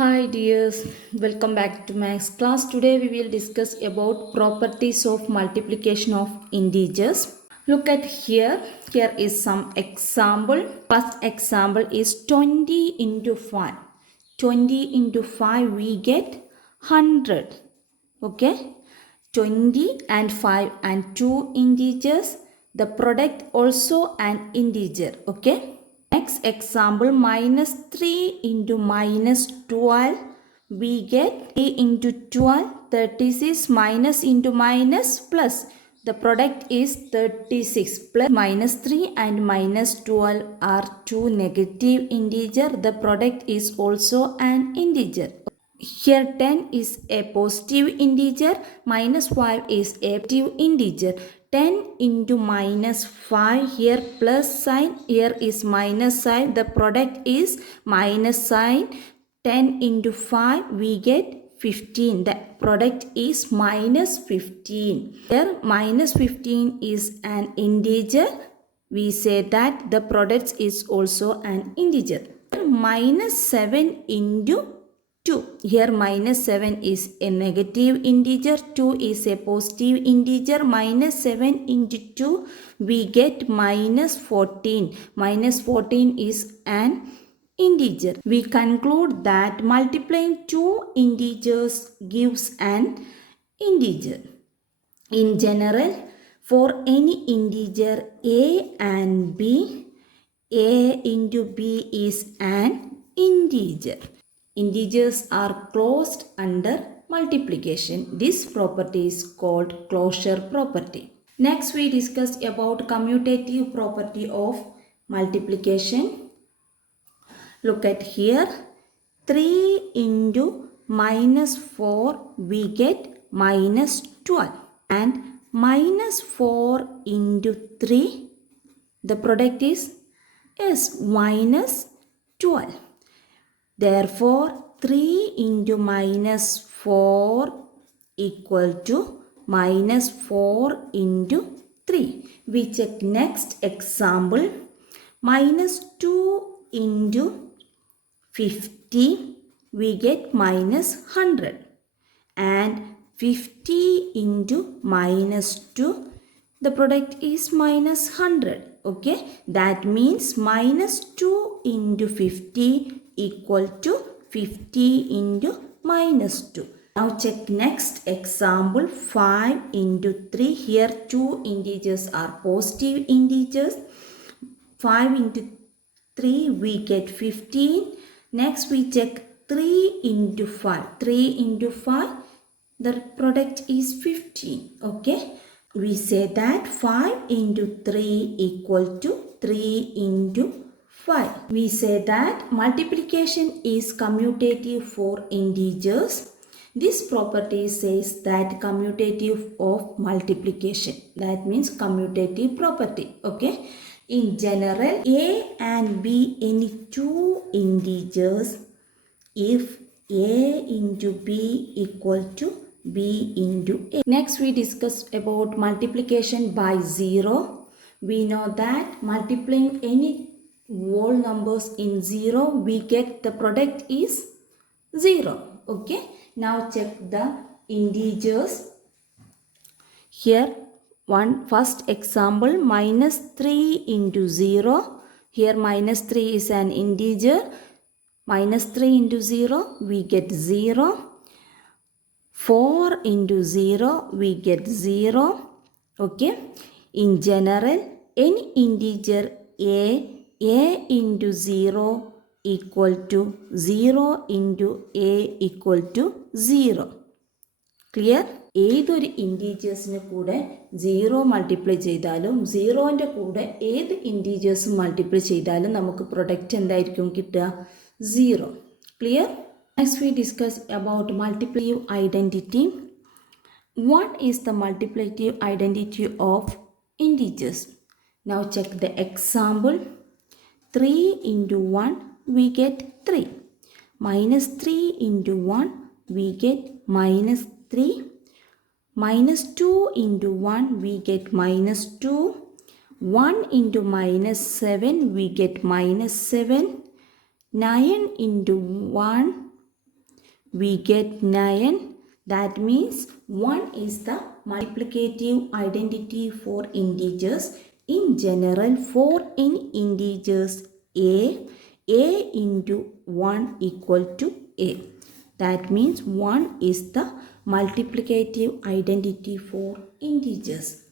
Hi dears, welcome back to Max class. Today we will discuss about properties of multiplication of integers. Look at here. Here is some example. First example is 20 into 5. 20 into 5 we get 100. Okay. 20 and 5 and 2 integers. The product also an integer. Okay. Next example, minus 3 into minus 12, we get 3 into 12, 36, minus into minus plus. The product is 36 plus minus 3 and minus 12 are two negative integer. The product is also an integer. Here 10 is a positive integer, minus 5 is a positive integer. 10 into minus 5, here plus sign, here is minus sign, the product is minus sign. 10 into 5 we get 15, the product is minus 15. Here minus 15 is an integer, we say that the product is also an integer. Minus 7 into 2. Here minus 7 is a negative integer, 2 is a positive integer. Minus 7 into 2 we get minus 14. Minus 14 is an integer. We conclude that multiplying two integers gives an integer. In general, for any integer a and b, a into b is an integer. Integers are closed under multiplication. This property is called closure property. Next we discussed about commutative property of multiplication. Look at here. 3 into minus 4 we get minus 12 and minus 4 into 3 the product is minus 12. Therefore, 3 into minus 4 equal to minus 4 into 3. We check next example. Minus 2 into 50, we get minus 100. And 50 into minus 2, the product is minus 100. Okay, that means minus 2 into 50 equal to 50 into minus 2. Now check next example, 5 into 3. Here two integers are positive integers. 5 into 3 we get 15. Next we check 3 into 5. 3 into 5, the product is 15. Okay. We say that 5 into 3 equal to 3 into 5. We say that multiplication is commutative for integers. This property says that commutative of multiplication. That means commutative property. Okay. In general, a and b any two integers if a into b equal to b into a. Next we discuss about multiplication by 0. We know that multiplying any whole numbers in 0 we get the product is 0. Okay. Now check the integers. Here first example, minus 3 into 0. Here minus 3 is an integer. Minus 3 into 0 we get 0. 4 into 0 we get 0. Okay. In general, any integer a into 0 equal to 0 into a equal to 0. Clear? ഏതൊരു ഇൻറ്റീജേഴ്സിന് കൂടെ 0 multiply ചെയ്താലും 0ൻ്റെ കൂടെ ഏത് ഇൻറ്റീജേഴ്സും multiply ചെയ്താലും നമുക്ക് product എന്തായിരിക്കും കിട്ടുക? 0. Clear? Next we discuss about multiplicative identity. What is the multiplicative identity of integers? Now check the example. 3 into 1 we get 3. Minus 3 into 1 we get minus 3. Minus 2 into 1 we get minus 2. 1 into minus 7 we get minus 7. 9 into 1 we get 9. That means 1 is the multiplicative identity for integers. In general, for in integers a into 1 equal to a. That means 1 is the multiplicative identity for integers.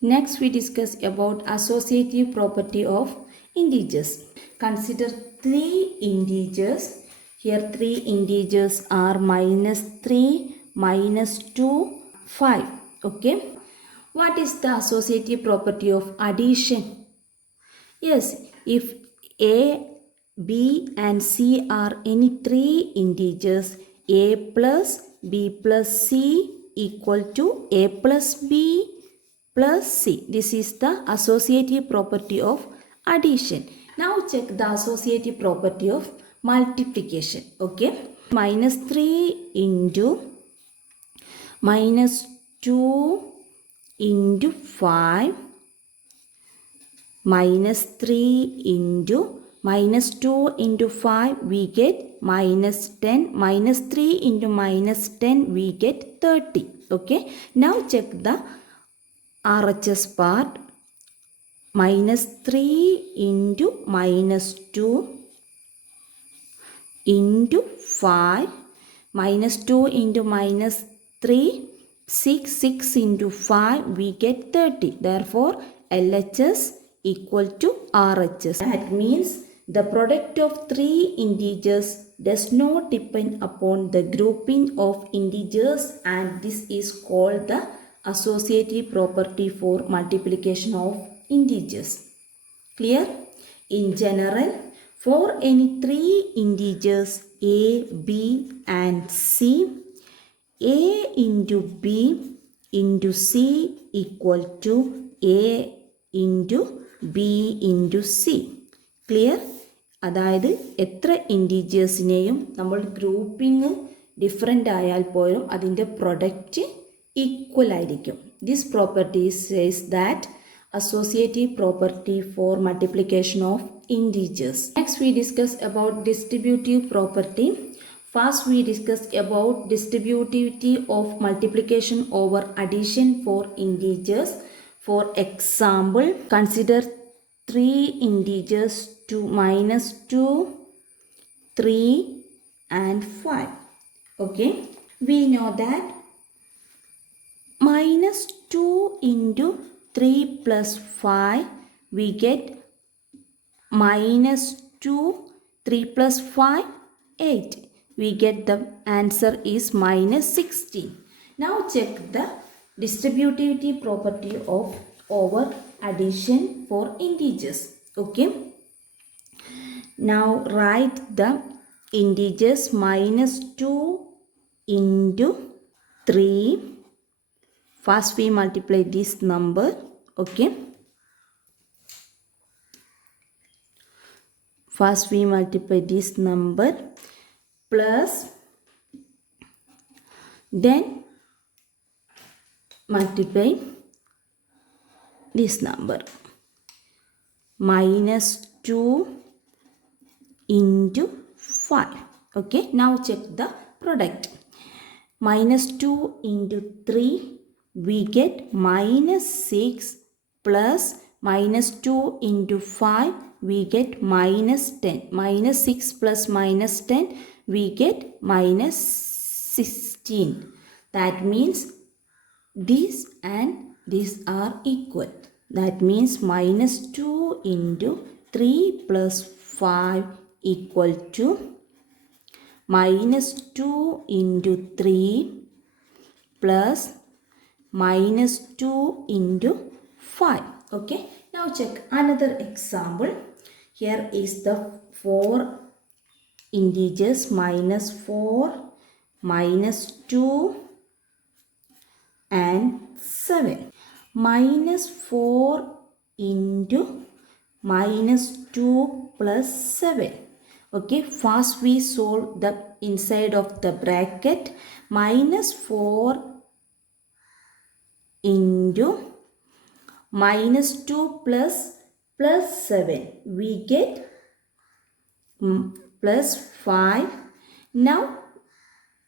Next, we discuss about associative property of integers. Consider three integers. Here three integers are -3, -2, 5. Okay. What is the associative property of addition? Yes, if A, B and C are any three integers, A plus B plus C equal to A plus B plus C. This is the associative property of addition. Now check the associative property of multiplication. Okay. -3 into -2 into 5 -3 into -2 into 5 we get -10, -3 into -10 we get 30. Okay. Now check the RHS part. -3 into -2 into 5 -2 into -3 6 into 5 we get 30. Therefore LHS equal to RHS. That means the product of three integers does not depend upon the grouping of integers, and this is called the associative property for multiplication of integers. Clear? In general, for any three integers a, b and c, a into b into c equal to a into b into c. Clear? അതായത് എത്ര ഇൻറ്റീജേഴ്സിനെയും നമ്മൾ grouping different ആയാൽ പോലും അതിൻ്റെ product equal ആയിരിക്കും. This property says that associative property for multiplication of integers. Next we discuss about distributive property. First we discuss about distributivity of multiplication over addition for integers. For example, consider three integers to -2, 3 and 5. Okay, we know that -2 into 3 plus 5 we get -2, 3 plus 5 8. We get the answer is -16. Now check the distributivity property of over addition for integers. Okay, now write the integers -2 into 3. First we multiply this number. Okay, first we multiply this number plus then multiply this number -2 into 5. Okay, now check the product. -2 into 3 we get -6 plus -2 into 5 we get -10. -6 plus -10 we get -16. That means this and this are equal. That means -2 into 3 plus 5 equal to -2 into 3 plus -2 into 5. Okay, now check another example. Here is the 4 integers -4, -2 and 7. -4 into -2 plus 7. Okay, first we solve the inside of the bracket. -4 into -2 plus 7 we get plus 5. Now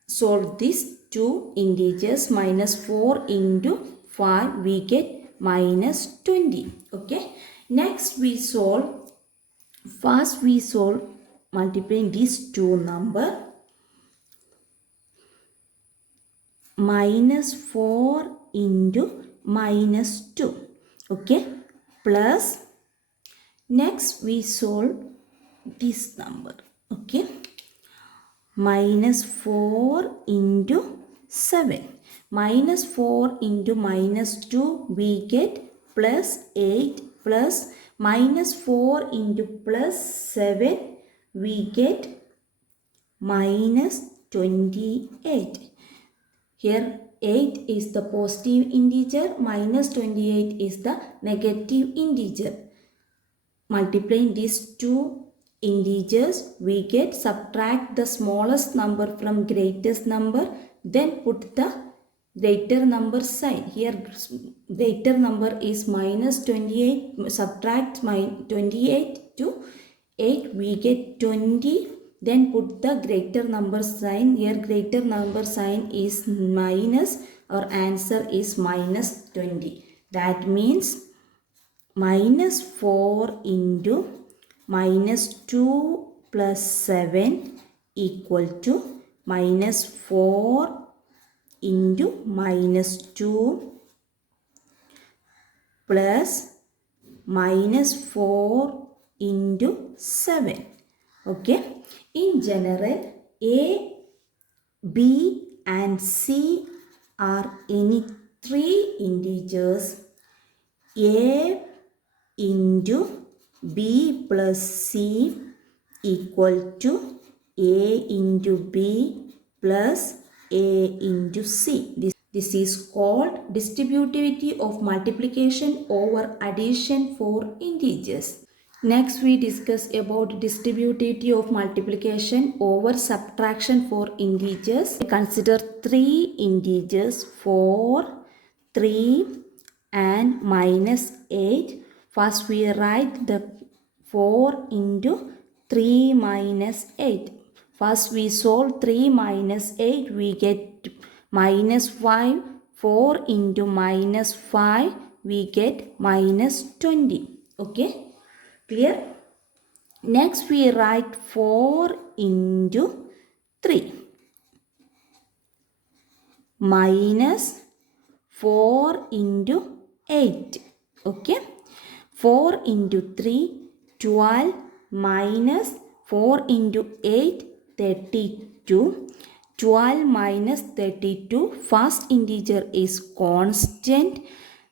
solve these two integers. Minus 4 into 5 we get minus 20. Okay. Next we solve. First we solve multiplying these two number. Minus 4 into minus 2. Okay. Plus. Next we solve this number. Okay. Minus 4 into 7. Minus 4 into minus 2 we get plus 8 plus minus 4 into plus 7 we get minus 28. Here 8 is the positive integer, minus 28 is the negative integer. Multiplying these two integers, we get subtract the smallest number from greatest number, then put the greater number sign. Here greater number is minus 28, subtract 28 to 8, we get 20, then put the greater number sign. Here greater number sign is minus, our answer is minus 20. That means minus 4 into minus 2 plus 7 equal to minus 4 into minus 2 plus minus 4 into 7. Okay. In general, A, B and C are any three integers. A into B plus C equal to A into B plus A into C. This is called distributivity of multiplication over addition for integers. Next we discuss about distributivity of multiplication over subtraction for integers. Consider three integers 4, 3 and minus 8. First we write the 4 into 3 minus 8. First we solve 3 minus 8, we get minus 5. 4 into minus 5, we get minus 20. Okay. Clear? Next we write 4 into 3 minus 4 into 8. Okay. 4 into 3, 12 minus 4 into 8, 32. 12 minus 32, first integer is constant.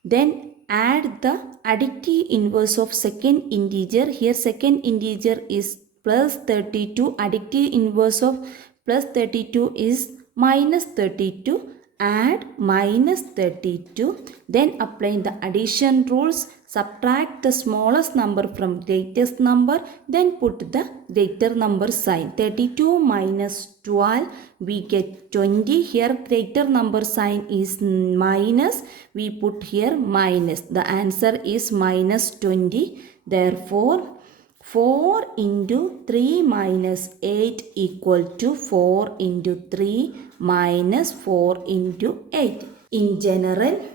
Then add the additive inverse of second integer. Here second integer is plus 32. Additive inverse of plus 32 is minus 32. Add minus 32. Then apply the addition rules. Subtract the smallest number from greatest number. Then put the greater number sign. 32 minus 12 we get 20. Here greater number sign is minus. We put here minus. The answer is minus 20. Therefore 4 into 3 minus 8 equal to 4 into 3 minus 4 into 8. In general,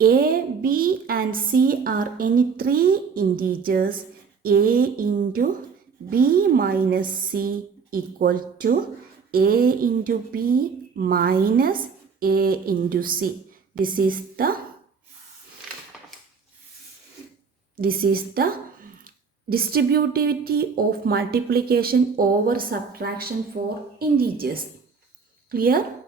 A, B and C are any three integers. A into B minus C equal to A into B minus A into C. This is the distributivity of multiplication over subtraction for integers. Clear?